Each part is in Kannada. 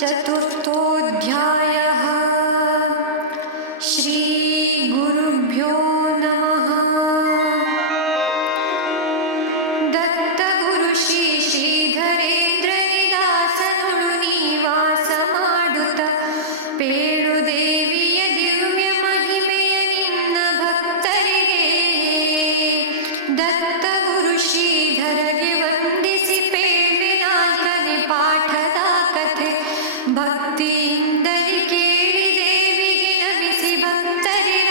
चतुर्थोऽध्यायः। श्रीगुरुभ्यो नमः। दत्तगुरु ಶ್ರೀ ಶ್ರೀಧರೇಂದ್ರನಿದಾಸನುಳು ನೀವಾಸ ಮಾಡುತ್ತ ಪೇಳು ದೇವಿಯ ದಿವ್ಯ ಮಹಿಮೆಯ ನಿನ್ನ ಭಕ್ತರಿಗೆ. ದತ್ತಗುರು ಶ್ರೀಧರಗೆ ವಂದಿಸಿ ಪೇಳಿನಾಲ್ಕನೆ ಪಾಠದ ಕಥೆ ಭಕ್ತಿಯಿಂದಲೇ ಕೇಳಿ ದೇವಿಗೆ ನಮಿಸಿ ಭಕ್ತರಿರ.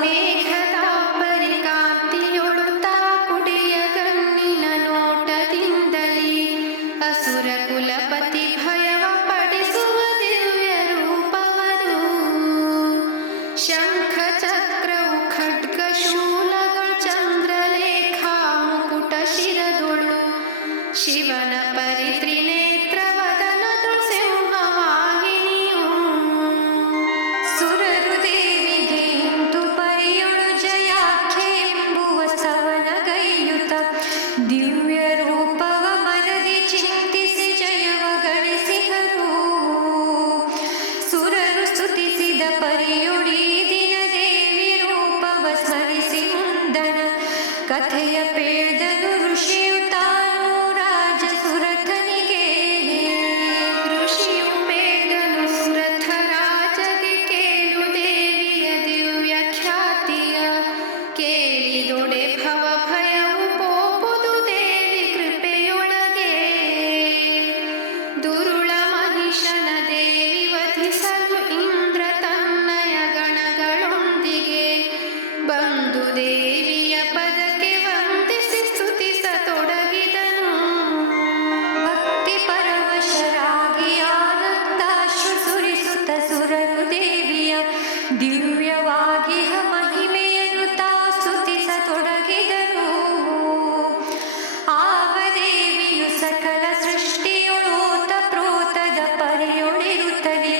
ಮೇಘದ ಪರಿಕಾಂತಿಯೊಳುತ್ತಾ ಕುಡಿಯ ಕಣ್ಣಿನ ನೋಟದಿಂದಲೇ ಅಸುರ ಕುಲಪತಿ ಭಯವ ಪಡಿಸುವ ದಿವ್ಯ ರೂಪವನು. ಶಂಖ ಚಕ್ರವು ಖಡ್ಗ ಶೂಲಗಳು ಚಂದ್ರಲೇಖ ಮುಕುಟ ಶಿರದೊಳು ಶಿವನ ಪರಿತ್ರಿನೇತ್ರವದನದು ಸಿಂಹವಾಹಿನಿಯು. ಸುರರು ದೇವಿಗೆ ಇಂತು ಪರಿಯೊಳು ಜಯಾಖ್ಯೆ ಎಂಬುವ ಸ್ತವನಗೈಯುತ ದಿವ್ಯ ರೂಪವ ಮನದಿ ಚಿಂತಿಸಿ ಜಯವ ಗಳಿಸಿದರು. ಸುರರು ಸ್ತುತಿಸಿದ ಪರಿಯೊಳಿ ದಿನ ದೇವಿ ರೂಪವ ಸ್ಮರಿಸಿ ಮುಂದಣ ಕಥೆಯ ಪೇಳ್ದನು ಋಷಿಯು ತಾನು ರಾಜ ಸುರಥನಿಗೆ. ಋಷಿಯು ಬೇಗನು ಸುರಥ ರಾಜಗೆ ಕೇಳು ದೇವಿಯ ದಿವ್ಯ ಖ್ಯಾತಿಯ. ಕೇಳಿದೊಡೆ ಭವ ಭಯವು ಪೋಪುದು ದೇವಿ ಕೃಪೆಯೊಳಗೆ. ದುರುಳ ಮಹಿಷನ ದೇವಿ ವಧಿಸಲು ಇಂದ್ರ ತನ್ನಯ ಗಣಗಳೊಂದಿಗೆ ಬಂದು ದೇವಿಯ ಪದಕ್ಕೆ ವಂದಿಸಿ ಸ್ತುತಿಸತೊಡಗಿದನು. ಭಕ್ತಿ ಪರವಶರಾಗಿ ಆನಂದಾಶ್ರು ಸುರಿಸುತ್ತ ಸುರರು ದೇವಿಯ ದಿವ್ಯವಾಗಿ ಮಹಿಮೆಯನ್ನು ತಾ ಸ್ತುತಿಸತೊಡಗಿದರು. ಆಗ ದೇವಿಯು ಸಕಲ ಸೃಷ್ಟಿಯೊಳೋತ ಪ್ರೋತದ ಪರಿಯೊಳಿರುತ್ತದೆ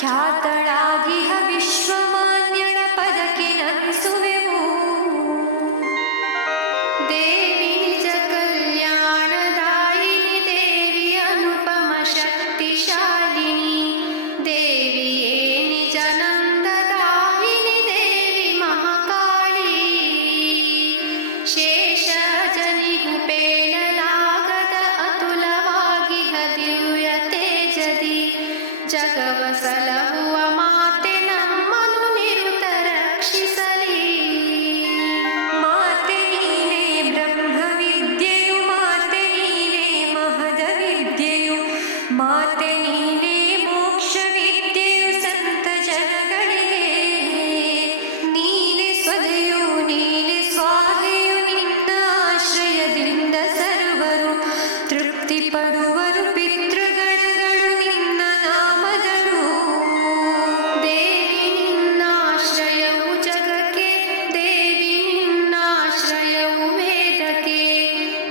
ಖ್ಯಾತಳಾಗಿ ವಿಶ್ವಮಾನ್ಯನ ಪದಕ್ಕೆ ನಮಿಸುವೆವು. ದೇವಿ ನಿಜ ಕಲ್ಯಾಣದಾಯಿನಿ, ದೇವಿ ಅನುಪಮ ಶಕ್ತಿಶಾಲಿನಿ, ದೇವಿಯೇ ನಿಜಾನಂದದಾಯಿನಿ, ದೇವಿ ಮಹಾಕಾಳಿ. ಶೇಷಜನಿಗೂ ಪೇಳಲಾಗದ ಅತುಲವಾಗಿಹ ದಿವ್ಯ ತೇಜದಿ ಜಗವ ಸಲಹುವ ಮಾತೆ ನಮ್ಮನು ನಿರುತ ರಕ್ಷಿಸಲಿ. ಮಾತೆ ನೀನೇ ಬ್ರಹ್ಮ ವಿದ್ಯೆಯು, ಮಾತೆ ನೀನೇ ಮಹದ ವಿದ್ಯೆಯು, ಮಾತೆ ನೀನೇ ಮೋಕ್ಷ ವಿದ್ಯೆಯು ಸಂತ ಜನಗಳಿಗೆ. ನೀನೆ ಸ್ವದೆಯು ನೀನೆ ಸ್ವಾದೆಯು, ನಿನ್ನ ಆಶ್ರಯದಿಂದ ಸರ್ವರು ತೃಪ್ತಿ ಪಡುವರು ಪಿತೃಗಣಗಳು ನಿನ್ನ ನಾಮದಳು. ದೇವಿ ನಿನ್ನಾಶ್ರಯವು ಜಗಕ್ಕೆ, ದೇವಿ ನಿನ್ನಾಶ್ರಯವು ವೇದಕ್ಕೆ,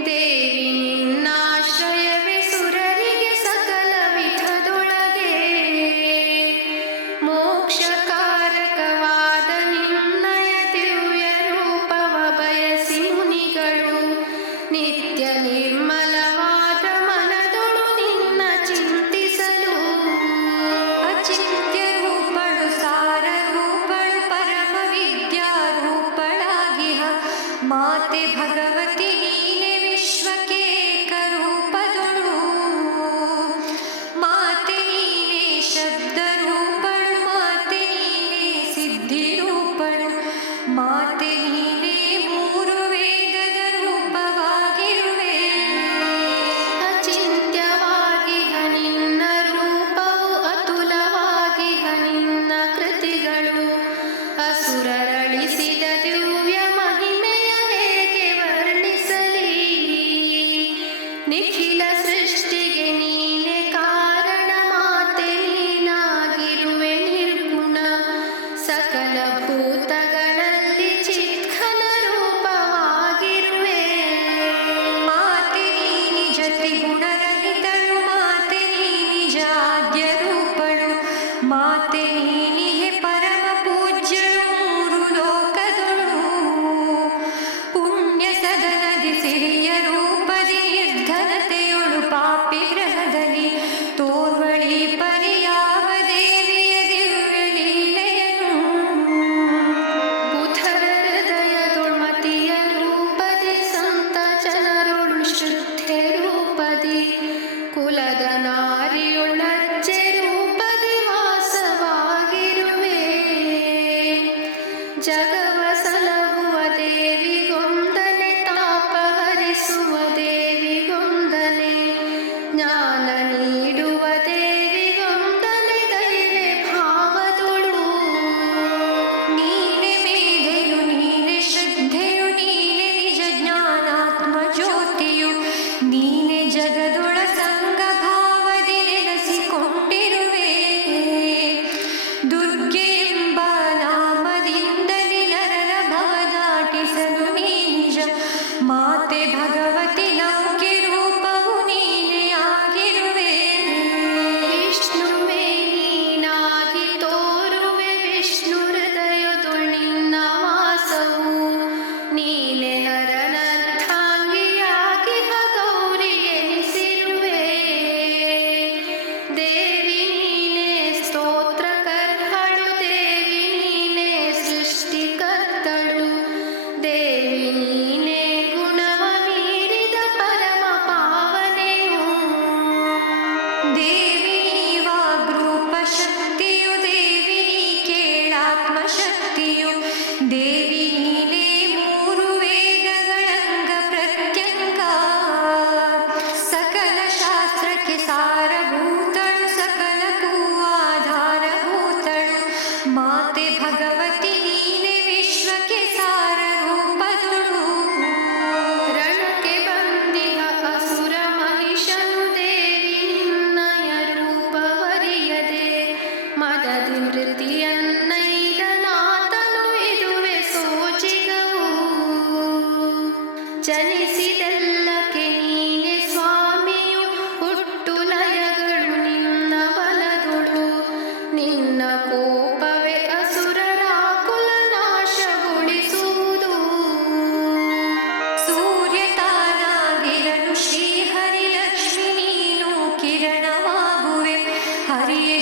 ದೇವಿ ನಿನ್ನಾಶ್ರಯವೇ ಸುರರಿಗೆ ಸಕಲ ವಿಧ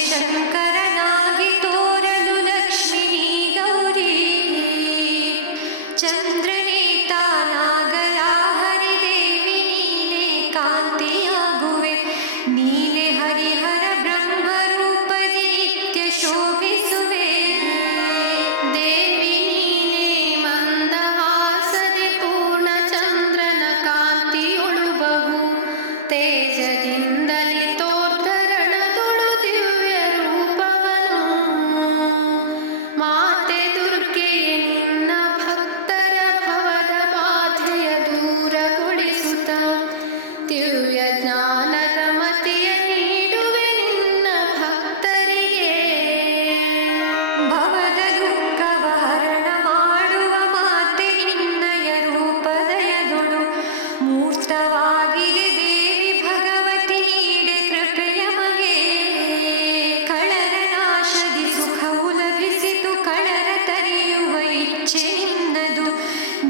ಶಂಕರನಾಗಿ ತೋರಲು ಲಕ್ಷ್ಮೀ ಗೌರಿ ಚಂದ್ರನೇ ತಾನಾಗಲ ಹರಿದೇವಿ ನೀನೇ ಕಾಂತಿಯಾಗುವೆ ನೀನೆ ಹರಿಹರ ಬ್ರಹ್ಮರೂಪದಿ ನಿತ್ಯ ಶೋಭಿಸುವೆ ದೇವಿ ನೀನೇ ಮಂದಹಾಸದೆ ಪೂರ್ಣ ಚಂದ್ರನ ಕಾಂತಿಯೊಳು ಬಹು ತೇಜದಿಂದಲೇ ತೋರ್ತರಣದೊಳು ದಿವ್ಯ ರೂಪವನು ಮಾತೆ ದುರ್ಗೆಯೇ ನಿನ್ನ ಭಕ್ತರ ಭವದ ಬಾಧೆಯ ದೂರಗೊಳಿಸುತ್ತ ದಿವ್ಯ ಜ್ಞಾನದ ಮತಿಯ ನೀಡುವೆ ನಿನ್ನ ಭಕ್ತರಿಗೆ ಭವದ ದುಃಖವ ಹರಣ ಮಾಡುವ ಮಾತೆ ನಿನ್ನಯ ರೂಪದಯದೊಳು ಮೂರ್ತವಾಗಿದೆ ದೇವಿ ಭಗವತಿ ನೀಡೆ ಕೃಪೆಯ ಮಗೆ ಕಳರ ನಾಶದಿ ಸುಖವು ಲಭಿಸಿತು ಕಳರ ತರೆಯುವ ಇಚ್ಛೆ ನಿನ್ನದು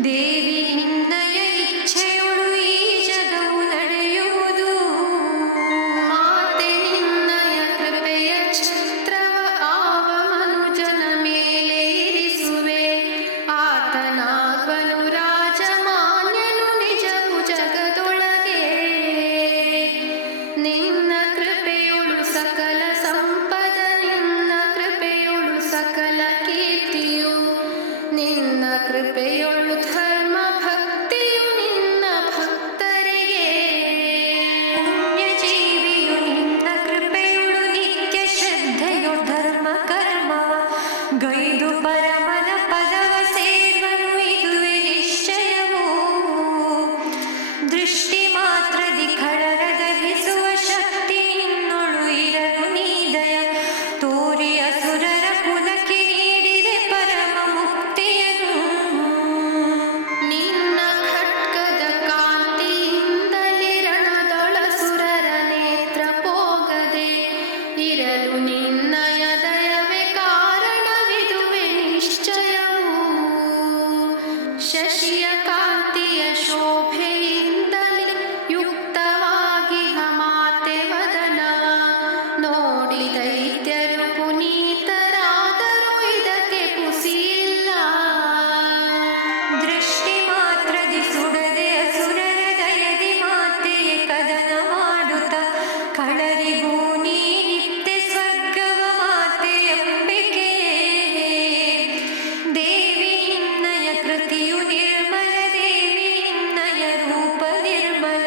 ದೇವಿ ನಿನ್ನಯ ಇಚ್ಛೆಯೊಳು ಈ ಜಗವು ನಡೆಯುವುದು ಮಾತೆ ನಿನ್ನಯ ಕೃಪೆಯ ಛತ್ರವ ಆವ ಮನುಜನ ಮೇಲೆ ಇರಿಸುವೆ ಆತನಾಗನು ರಾಜಮಾನ್ಯನು ನಿಜವು ಜಗದೊಳಗೆ ನಿನ್ನ ಕೃಪೆಯೊಳು ಸಕಲ ಸಂಪದ ನಿನ್ನ ಕೃಪೆಯೊಳು ಸಕಲ ಕೀರ್ತಿಯು ನಿನ್ನ ಕೃಪೆಯೊಳು ಧರ್ಮ ಭಕ್ತಿಯು ನಿನ್ನ ಭಕ್ತರಿಗೆ ಪುಣ್ಯಜೀವಿಯು ನಿನ್ನ ಕೃಪೆಯೊಳು ನಿತ್ಯ ಶ್ರದ್ಧೆಯು ಧರ್ಮ ಕರ್ಮವ ಗೈದು ಪರಮನ ಪದವ ಸೇರ್ವನು ಇದುವೆ ನಿಶ್ಚಯವು ದೃಷ್ಟಿ ಮಾತ್ರದಿ ಖಳರ ದಹಿಸುವ ಶಕ್ತಿ ನಿನ್ನೊಳು ಇರಲು ನೀದಯ ತೋರಿ ಅಸುರರ ಕುಲಕ್ಕೆ ನೀಡಿದೆ ಪರಮ ಮುಕ್ತಿಯನು ನಿನ್ನ ಖಡ್ಗದ ಕಾಂತಿಯಿಂದಲೇ ರಣದೊಳಸುರರ ನೇತ್ರ ಪೋಗದೆ ಇರಲು ನಿನ್ನಯ ದಯವೇ ಕಾರಣವಿದುವೆ ನಿಶ್ಚಯವು ಶಶಿಯ ಕಾಂತಿಯ ಶೋಭೆಯಿಂದಲೇ ಯುಕ್ತವಾಗಿ ಮಾತೆ ವದನವ ನೋಡಿ ದೈತ್ಯರು ಪುನೀತರಾದರೂ ಇದಕ್ಕೆ ಪುಸಿಯಿಲ್ಲ ದೃಷ್ಟಿ ಮಾತ್ರದಿ ಸುಡದೆ ಅಸುರರ ದಯದಿ ಮಾತೆಯೇ ಕದನ ಮಾಡುತ್ತ ಕಳರಿಗೂ ನೀ ನಿತ್ಯ ಸ್ವರ್ಗವ ಮಾತೆ ಅಂಬಿಕೆಯೇ ದೇವಿ ನಿನ್ನಯ ಕೃತಿಯು ನಿರ್ಮಲ ದೇವಿ ನಿನ್ನಯ ರೂಪ ನಿರ್ಮಲ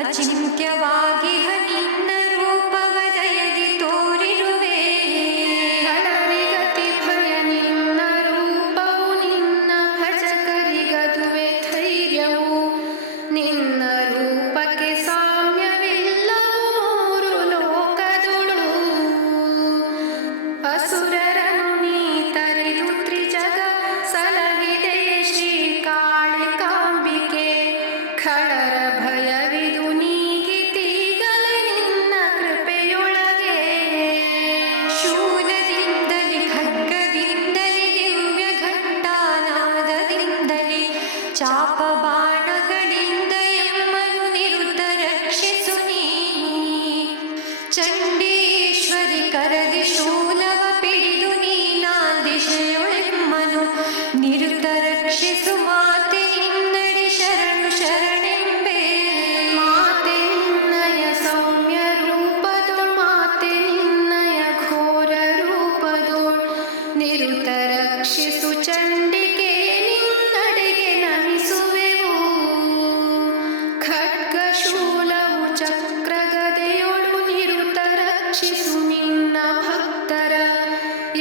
ಅಚಿಂತ್ಯವಾಗಿ ನಿನ್ನ ರೂಪವ ದಯದಿ ತೋರಿರುವೆ ಕಳರಿಗತಿ ಭಯ ನಿನ್ನ ರೂಪವು ನಿನ್ನ ಭಜಕರಿಗದುವೆ ಧೈರ್ಯವು ನಿನ್ನ ರೂಪಕ್ಕೆ ಸಾಮ್ಯವಿಲ್ಲವು ಮೂರು ಲೋಕದೊಳು ಅಸುರರನು ನೀ ತರಿದು ತ್ರಿಜಗ ಸಲಹಿದೆಯೇ ಶ್ರೀ ಕಾಳಿಕಾಂಬಿಕೆ ಖಳರ ಭಯವಿದು ನೀಗಿತೀಗಲೇ ನಿನ್ನ ಕೃಪೆಯೊಳಗೆ ಶೂಲದಿಂದಲೇ ಖಡ್ಗದಿಂದಲೇ ದಿವ್ಯ ಘಂಟಾನಾದದಿಂದಲೇ ಚಾಪ ಬಾಣಗಳಿಂದ ಎಮ್ಮನು ನಿರುದ್ಧ ರಕ್ಷಿಸು ನೀ ಚಂಡೀಶ್ವರಿ ಕರದಿ ಶೂಲವ ಪಿಡಿದು ನೀನಾ ದಿಶೆಯೊಳೆಮ್ಮನು ನಿರುದ್ಧ ರಕ್ಷಿಸು ಮಾತೆ ನಿನ್ನಡಿ ಶರಣು ಶರಣೆಂಬೆ ಮಾತೆ ನಿನ್ನಯ ಸೌಮ್ಯ ರೂಪದೊಳ್ ಮಾತೆ ನಿನ್ನಯ ಘೋರ ರೂಪದೊಳ್ ನಿರುತ ರಕ್ಷಿಸು ಚಂಡಿಕೆ ನಿನ್ನಡೆಗೆ ನಮಿಸುವೆವು ಖಡ್ಗ ಶೂಲವು ಚಕ್ರ ಗದೆಯೊಳು ನಿರುತ ರಕ್ಷಿಸು ನಿನ್ನ ಭಕ್ತರ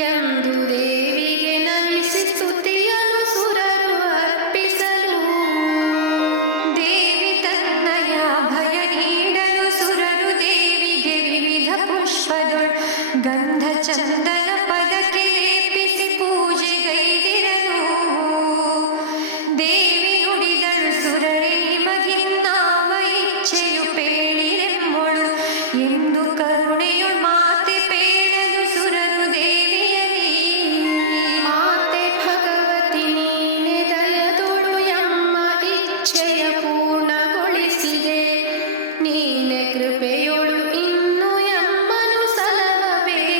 ಎಂದು ದೇವಿಗೆ ನಮಿಸಿ ಸ್ತುತಿಯನು ಸುರರು ಅರ್ಪಿಸಲು ದೇವಿ ತನ್ನಯ ಭಯ ನೀಡಲು ಸುರರು ದೇವಿಗೆ ವಿವಿಧ ಪುಷ್ಪದೊಳ್ ಗಂಧ ಚಂದನ ಪದಕ್ಕೆ ಲೇಪಿಸಿ ಪೂಜೆಗೈದಿರಲು ದೇವಿ ನುಡಿದಳು ಸುರರೇ ನಿಮಗಿನ್ನಾವ ಇಚ್ಛೆಯು ಪೇಳಿರೆಮ್ಮೊಳು ಎಂದು ಕರುಣೆಯು ಮಾತೆ ಪೇಳಲು ಸುರರು ದೇವಿಯಲಿ ಮಾತೆ ಭಗವತಿ ನೀನೆ ದಯದೊಳು ಎಮ್ಮ ಇಚ್ಛೆಯ ಪೂರ್ಣಗೊಳಿಸಿದೆ ನೀನೆ ಕೃಪೆಯೊಳು ಇನ್ನು ಎಮ್ಮನು ಸಲಹಬೇಕು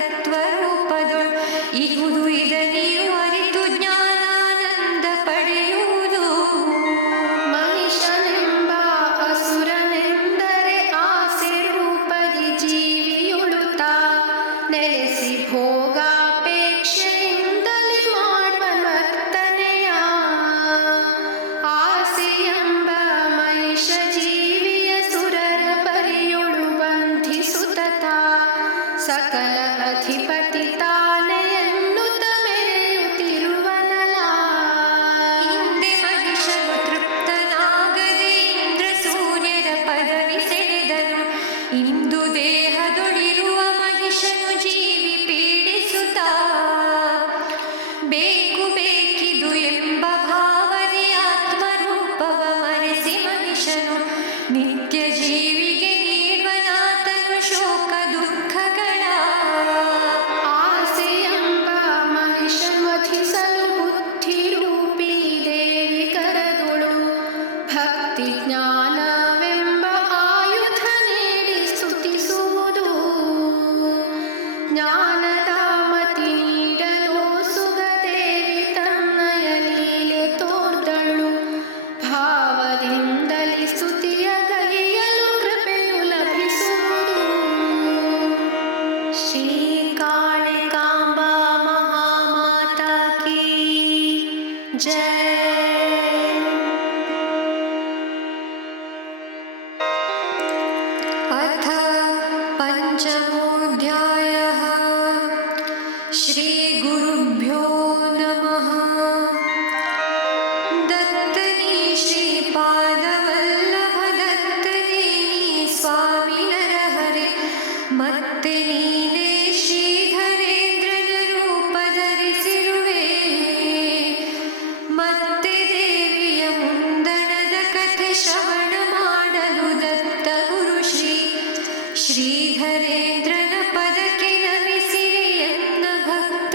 ತತ್ವರೂಪದೊಳ್ ಇಹುದು ಇದನಿಯು ಅರಿತು ಜ್ಞಾನಾನಂದ ಪಡೆಯುವುದು. ಮಹಿಷನೆಂಬ ಅಸುರನೆಂದರೆ ಆಸೆ ರೂಪದಿ ಜೀವಿಯುಳುತ್ತ ನೆಲೆಸಿ ಭೋಗಾಪೇಕ್ಷೆಯಿಂದಲೇ ಮಾಡುವ ವರ್ತನೆಯ. ಆಸೆಯೆಂಬ ಮಹಿಷ ಜೀವಿಯ ಸುರರ ಪರಿಯೊಳು ಬಂಧಿಸುತ್ತ ಸಕಲ ಅಧಿಪತಿ ತಾನೆ ಎನ್ನುತ್ತ ಮೆರೆಯುತ್ತಿರುವನಲ. ಹಿಂದೆ ಮಹಿಷನು ತೃಪ್ತನಾಗದೆ ಇಂದ್ರ ಸೂರ್ಯರ ಪದವಿ ಸೆಳೆದನು. ಇಂದು ದೇಹದೊಳಿರುವ ಮಹಿಷನು ಜೀವಿ ಪೀಡಿಸುತ್ತಾ ಬೇಕು ಬೇಕಿದು ಎಂಬ ಭಾವನೆ ಆತ್ಮರೂಪವ ಮರೆಸಿ ಮಹಿಷನು ನಿತ್ಯ ಜೀವಿಗೆ ನೀಡುವನಾತನು ಶೋಕ ದುಃಖಗಳ. ಆಸೆಯೆಂಬ ಮಹಿಷನ್ ವಧಿಸಲು ಬುದ್ಧಿರೂಪಿ ದೇವಿ ಕರದೊಳು ಭಕ್ತಿ ಜ್ಞಾನವೆಂಬ ಆಯುಧ ನೀಡಿ ಸ್ತುತಿಸುವುದು. ಜ್ಞಾನದ ಮತಿ ನೀಡಲು ಸುಗದೇವಿ ತನ್ನಯ ಲೀಲೆ ತೋರ್ದಳು. ಭಾವದಿಂದಲಿ ಸ್ತುತಿಯ ಗೈಯಲು ಕೃಪೆಯು ಲಭಿಸುವುದು. ಶ್ರೀ ಕಾಳಿಕಾಂಬಾ ಮಹಾಮಾತಾ ಕೀ ಜಯ. ಅಥ ಪಂಚಮೋऽಧ್ಯಾಯಃ. ಶ್ರೀ ಗುರುಭ್ಯೋ ನಮಃ. ದತ್ತನೇ ಶ್ರೀಪಾದವಲ್ಲಭ ದತ್ತನೇ ಸ್ವಾಮಿ ನರಹರೆ. ಮತ್ತೆ ನೀನೇ ಶ್ರೀಧರೇಂದ್ರನ ರೂಪ ಧರಿಸಿರುವೆ. ಮತ್ತೆ ದೇವಿಯ ಮುಂದಣದ ಕಥೆ ಶ್ರವಣ ಮಾಡಲು ದತ್ತ ಗುರು ಶ್ರೀಧರೇಂದ್ರನ ಪದಕ್ಕೆ ನಮಿಸಿರಿ ಎನ್ನ ಭಕ್ತ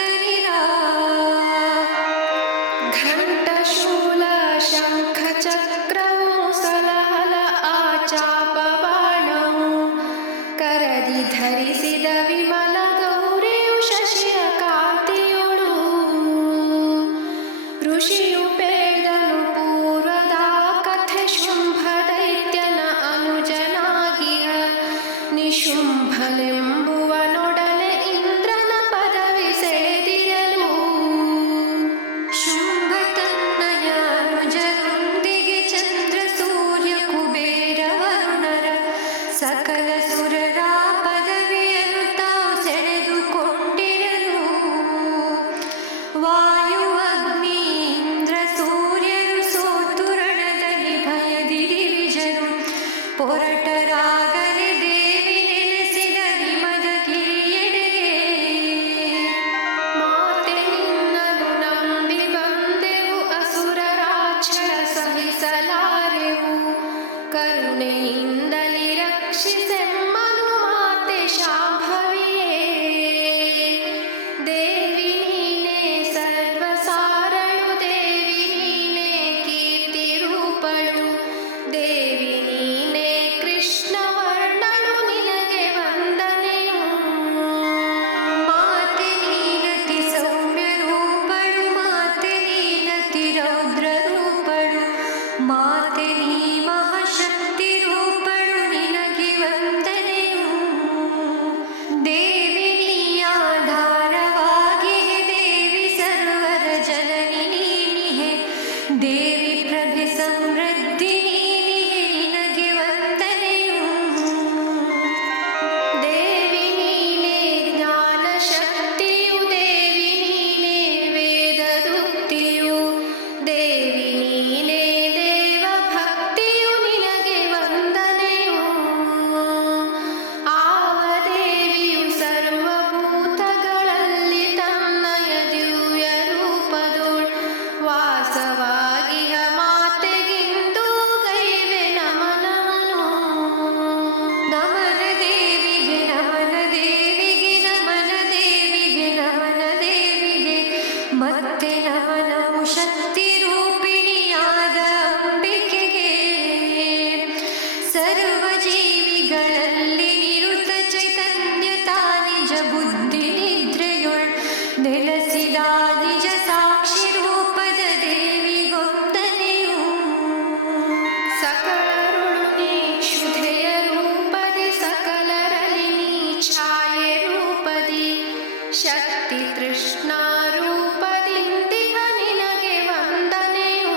ಶಕ್ತಿ ತೃಷ್ಣಾ ರೂಪದಿಂದಿಹ ನಿನಗೆ ವಂದನೆಯು.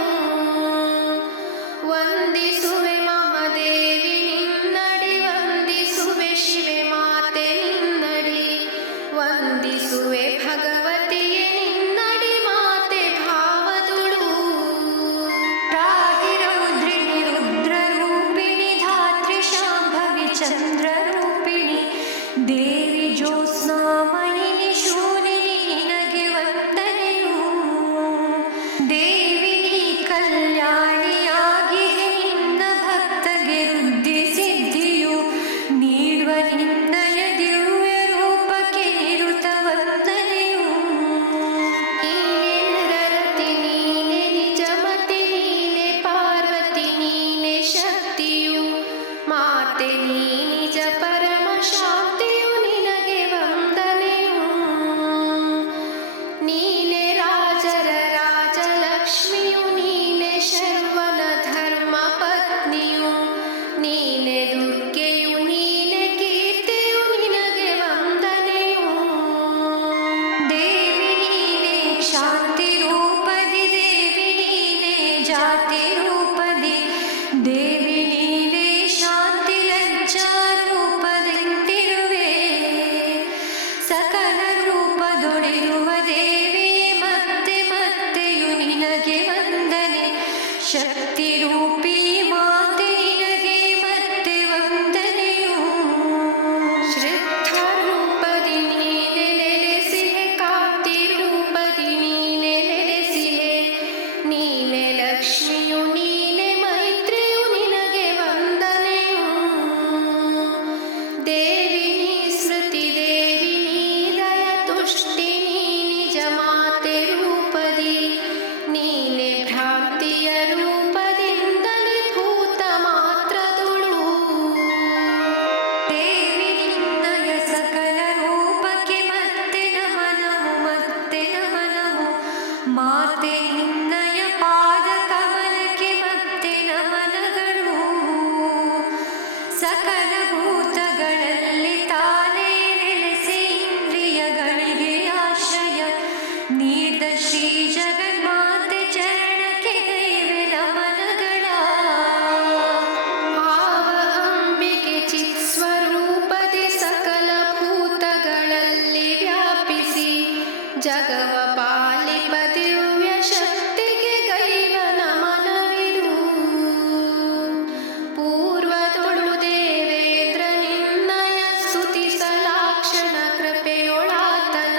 ವಂದಿಸುವೆ ಮಹಾದೇವಿ ನಿನ್ನಡಿ, ವಂದಿಸುವೆ ಶಿವೆ ಮಾತೆ ನಿನ್ನಡಿ, ವಂದಿಸುವೆ ಭಗವತಿಯೇ ನಿನ್ನಡಿ ಮಾತೆ ಭಾವದುಳು. ಪ್ರಾಗಿರೌದ್ರಿಣಿ ರುದ್ರರೂಪಿಣಿ ಧಾತ್ರಿ ಶಾಂಭವಿ ಚಂದ್ರರೂಪಿಣಿ ದೇವಿ ಜ್ಯೋತ್ಸ್ನಾಮಯಿನಿ ಶೂಲಿನಿ ನಿನಗೆ ವಂದನೆಯು. ದೇವಿ ನೀ ಕಲ್ಯಾಣಿಯಾಗಿಹೆ ನಿನ್ನ ಭಕ್ತಗೆ ವೃದ್ಧಿ ಸಿದ್ಧಿಯು ನೀಡುವ ನಿನ್ನಯ ದಿವ್ಯ ರೂಪಕ್ಕೆ ನಿರುತ ವಂದನೆಯು. ನೀನೆ ನರರತಿ ನೀನೆ ನಿಜಮತಿ ನೀನೆ ಪಾರ್ವತಿ ನೀನೆ ಶಕ್ತಿಯು ಮಾತೆ ನೀ ನಿಜ ಪರಮ ಶಾಂತಿಯು ನಿನಗೆ ವಂದನೆಯು. ನೀನೆ ರಾಜರ ರಾಜಲಕ್ಷ್ಮಿಯು ನೀನೆ ಶರ್ವನ ಧರ್ಮ ಪತ್ನಿಯು ನೀನೆ ದುರ್ಗೆಯು ನೀನೆ ಕೀರ್ತಿಯು ನಿನಗೆ ವಂದನೆಯು. ದೇವಿ ನೀನೆ ಶಾಂತಿ ರೂಪದಿ ದೇವಿ ನೀನೆ ಜಾತಿ ರೂಪದಿ ದೇವಿ ನೀನೆ ಶಾಂತಿ ಲಜ್ಜಾ ರೂಪದಿಂದಿರುವೆ. ಸಕಲ ರೂಪದೊಳಿರುವ ದೇವಿಯೇ ಮತ್ತೆ ಮತ್ತೆಯು ನಿನಗೆ ವಂದನೆ. ಶಕ್ತಿ ರೂಪಿ ಮಾತೆ ನಿನಗೆ ಮತ್ತೆ ವಂದನೆಯು. ಶ್ರದ್ಧ ರೂಪದಿ ನೀನೆ ನೆಲೆಸಿಹೆ ಕಾಂತಿ ರೂಪದಿ ನೀನೆ ನೆಲೆಸಿಹೆ. ನೀನೆ ಲಕ್ಷ್ಮಿಯು ನೀನೆ ಮೈತ್ರಿಯು ನಿನಗೆ ವಂದನೆಯು. ದೇವಿ ನೀ ಸ್ಮೃತಿ ದೇವಿ ನೀ ದಯ ತುಷ್ಟಿ ನೀ ನಿಜ ಮಾತೆ ರೂಪದಿ ನೀನೆ ಭ್ರಾಂತಿಯ ರೂಪದಿಂದಲೇ ಭೂತ ಮಾತ್ರದುಳು. ದೇವಿ ನಿನ್ನಯ ಸಕಲ ರೂಪಕ್ಕೆ ಮತ್ತೆ ನಮನವು ಮತ್ತೆ ನಮನವು. ಮಾತೆ ನಿನ್ನಯ ಪಾದ ಕಮಲಕ್ಕೆ ಮತ್ತೆ ನಮನಗಳು. ಸಕಲ ಭೂತಗಳಲ್ಲಿ ತಾನೇ ನೆಲೆಸಿ ಇಂದ್ರಿಯಗಳಿಗೆ ಆಶ್ರಯ ನೀಡಿದ ಶ್ರೀ ಜಗನ್ಮಾತೆ ಚರಣಕ್ಕೆ ದೈವೆ ನಮನಗಳ. ಆವ ಅಂಬಿಕೆ ಚಿತ್ ಸ್ವರೂಪದಿ ಸಕಲ ಭೂತಗಳಲ್ಲಿ ವ್ಯಾಪಿಸಿ ಜಗವ ಪಾಲಿಪ ದಿವ್ಯ ಶಕ್ತಿಗೆ ಗೈವ ನಮನವಿದು. ಪೂರ್ವದೊಳು ದೇವೇಂದ್ರ ನಿನ್ನಯ ಸ್ತುತಿಸಲಾಕ್ಷಣ ಕೃಪೆಯೊಳಾತನ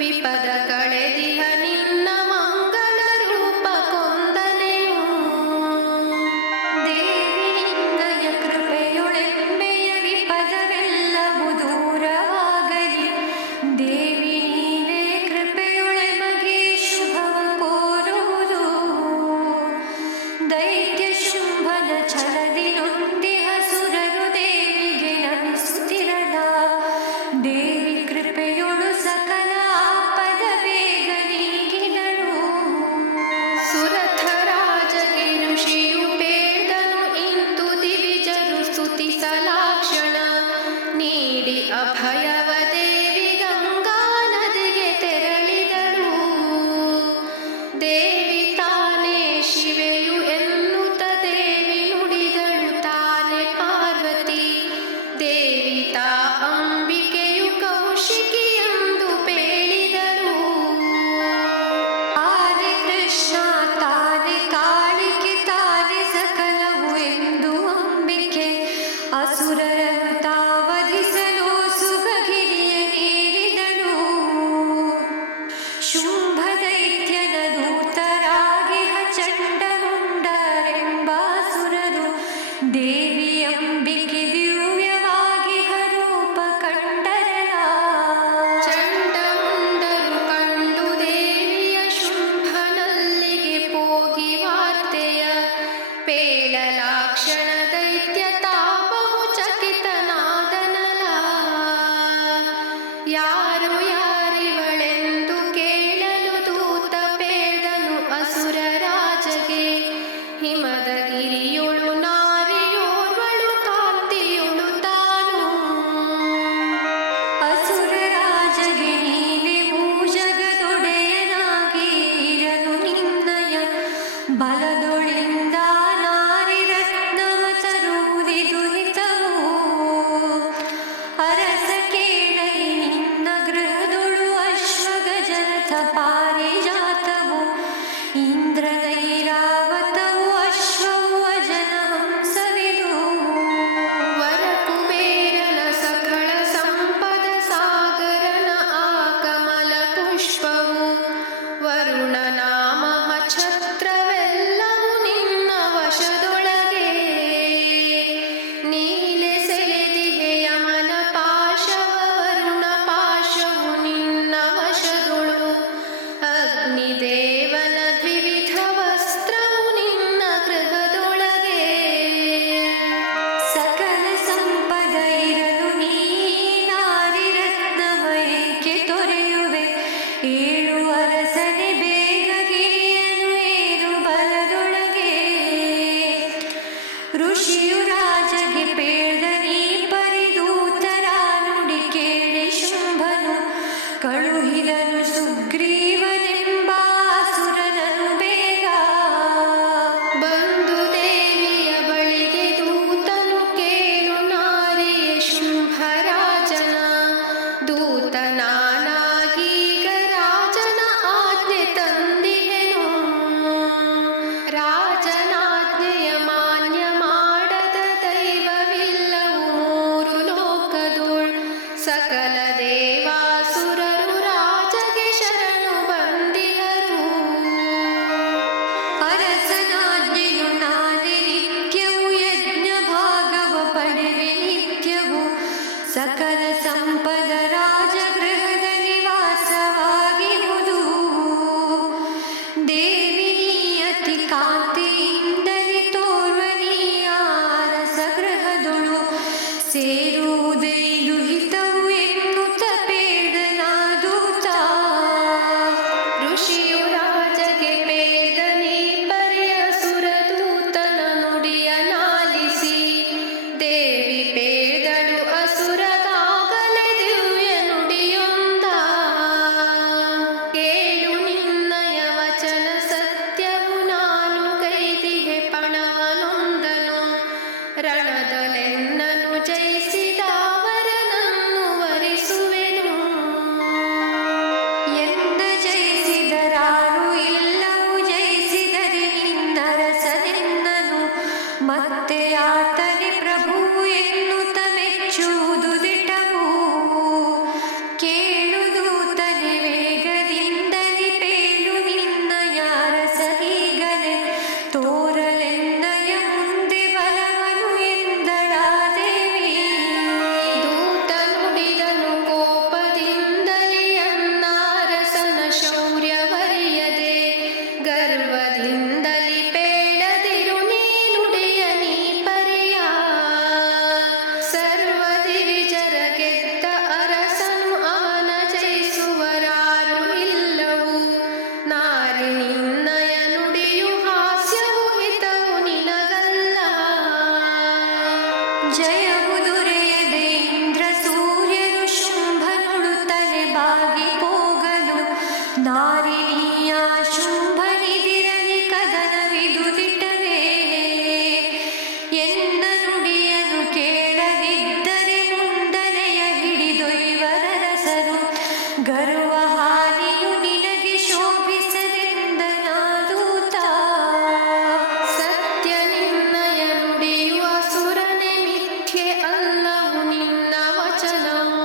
ವಿಪದ ಕಳೆದಿಹ ನಿನ್ನ ಮಂಗಳ ರೂಪ ಕೊಂದನೆಯು. ದೇವಿ ನಿನ್ನಯ ಕೃಪೆಯೊಳೆಂಬೆಯ ವಿಪದವೆಲ್ಲವೂ ದೂರವಾಗಲಿ. ದೇವಿ ನೀನೇ ಕೃಪೆಯೊಳೆ ಮಗೆ ಶುಭವ ಕೋರುವುದು. ದೈತ್ಯ ಶುಂಭನ ಛಲದಿ ನೊಂದಿಹ ಸುರರು ದೇವಿಗೆ ನಮಿಸುತ್ತಿರದ. ದೇವಿ ಕೃಪೆಯೊಳು ಸಕಲ ಆಪದ ಏಳು ಅರಸನೆ ಬೇಗ ಗಿರಿಯನು ಏರು ಬಲದೊಳಗೆ ಋಷಿಯು ರಾಜಗೆ ಪೇಳ್ದ ನೀ ಪರಿದೂತರ ನುಡಿ ಕೇಳಿ ಶುಂಭನು ಕಳುಹಿದನು ಸುಗ್ರೀವನೆಂಬ ಅಸುರನನು ಬೇಗ ಬಂದು ದೇವಿಯ ಬಳಿಗೆ ದೂತನು ಕೇಳು ನಾರಿಯ ಶುಂಭರಾಜನ ದೂತನಾನಾಗೀಗ ರಾಜನ ಆಜ್ಞೆ ತಂದಿಹೆನು ರಾಜನಾಜ್ಞೆಯ ಮಾನ್ಯ ಮಾಡದ ದೈವವಿಲ್ಲವು ಮೂರು ಲೋಕದೋಳ್ ಸಕಲ ದೇವಾಸುರರು ರಾಜಗೆ ಶರಣು ಬಂದಿಹರು ಅರಸನಾಜ್ಞೆಯು ನಾನೇ ನಿತ್ಯವು ಯಜ್ಞ ಭಾಗವ ಪಡೆವೆ ನಿತ್ಯವು ಸಕಲ ಸಂಪದ ರಾಜಗೃಹದಲ್ಲಿ ವಾಸವಾಗಿರುವುದು ದೇವಿ ನೀಯತಿ ಕಾಂತಿಯಿಂದಲಿ ತೋರ್ವ ನೀಯಾರಸ ಗೃಹದೊಳು ಸೇರುವುದೈದು ಹಿತವು ಎನ್ನುತ್ತ ಪೇಡನಾದೂತ ಋಷಿಯು ರಾಜಗೆ ಪೇದನಿ ಪರಿಯ ಸುರದೂತನ ನುಡಿಯ ನಾಲಿಸಿ ದೇವಿ ಪೇದಳು ಅಸುರಗಾಗಲೇ ದಿವ್ಯ ನುಡಿಯೊಂದ ಕೇಳು ನಿನ್ನಯ ವಚನ ಸತ್ಯವು ನಾನು ಕೈದಿಗೆ ಪಣವನೊಂದನು ರಣದೊಲೆನ್ನನು ಜಯಿಸಿದವರನನ್ನು ವರಿಸುವೆನು ಎಂದ ಜಯಿಸಿದರಾರು ಇಲ್ಲವು ಜಯಿಸಿದರೆ ನಿನ್ನರಸನೆನ್ನನು ಮತ್ತೆ ಆತನೆ ಪ್ರಭು ಎನ್ನುತ್ತ ಮೆಚ್ಚುವುದು ದಿಟವು ಕೇಳು ದೂತನೆ ವೇಗದಿಂದಲಿ ಪೇಳು ನಿನ್ನಯ ಅರಸ ಈಗಲೇ ತೋರಲೆನ್ನಯ ಮುಂದೆ ಬಲವನು ಎಂದಳ ದೇವಿ ದೂತ ನುಡಿದನು ಕೋಪದಿಂದಲೇ ಅನ್ನಾರಸನ ಶೌರ್ಯವರಿಯದೆ ಗರ್ವದಿಂದಲಿ ಪೇಳದಿರು ನೀ ನುಡಿಯ ನೀ ಪರಿಯ ಸರ್ವ ದಿವಿಜರ ಗೆದ್ದ ಅರಸನು ಅವನ ಜಯಿಸುವರಾರು ಇಲ್ಲವು ನಾರಿ ನಿನ್ನಯ ನುಡಿಯು ಹಾಸ್ಯವು ಹಿತವು ನಿನಗಲ್ಲ ಜಯವು ದೊರೆಯದೆ ಇಂದ್ರ ಸೂರ್ಯರು ಶುಂಭನುಡುತ್ತಲೆ ಬಾಗಿ ಹೋಗಲು ನಾರಿನಿಯ ಶುಂಭನಿದಿರಲಿ ಕದನವಿದು ದಿಟವೇ ಎನ್ನ ನುಡಿಯನು ಕೇಳದಿದ್ದರೆ ಮುಂದನೆಯ ಹಿಡಿದೊಯ್ವರಸರು ಗರ್ವ ಹಾನಿಯು ನಿನಗೆ ಶೋಭಿಸದೆಂದನಾದೂತ ಸತ್ಯ ನಿನ್ನಯ ನುಡಿಯು ಅಸುರನೆ ಮಿಥ್ಯೆ ಅಲ್ಲವು ನಿನ್ನ ವಚನವು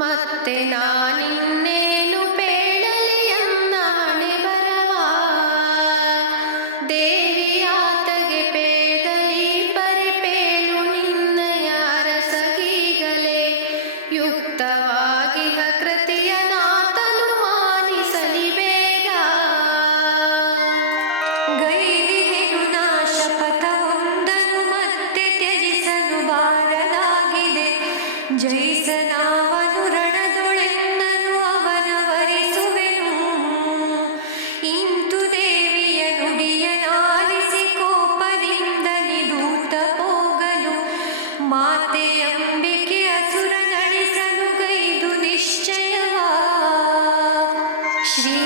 ಮತ್ತೆ ನಾನಿನ್ನೇನು ಪೇಳಲಿ ಎನ್ನ ಹಣೆ ಬರವಾ ದೇವಿಯಾತಗೆ ಪೇಳಲಿ ಪರಿಪೇಳು ನಿನ್ನಯ ಅರಸಗೀಗಲೇ ಯುಕ್ತವಾಗಿಹ ಕೃತಿಯ ನಾತನು ಮಾನಿಸಲಿ ಬೇಗ ಗೈದಿಹೆನು ನಾಶ ಪಥವೊಂದನು ಮತ್ತೆ ತ್ಯಜಿಸಲು ಬಾರದಾಗಿದೆ ಜಯಿಸನಾವನು ರಣದೊಳೆನ್ನನು ಅವನ ವರಿಸುವೆನು ಇಂತು ದೇವಿಯ ನುಡಿಯ ನಾಲಿಸಿ ಕೋಪದಿಂದಲಿ ದೂತ ಹೋಗಲು ಮಾತೆ ಅಂಬಿಕೆ ಅಸುರ ನಳಿಸಲು ಗೈದು ನಿಶ್ಚಯವಾ ಶ್ರೀ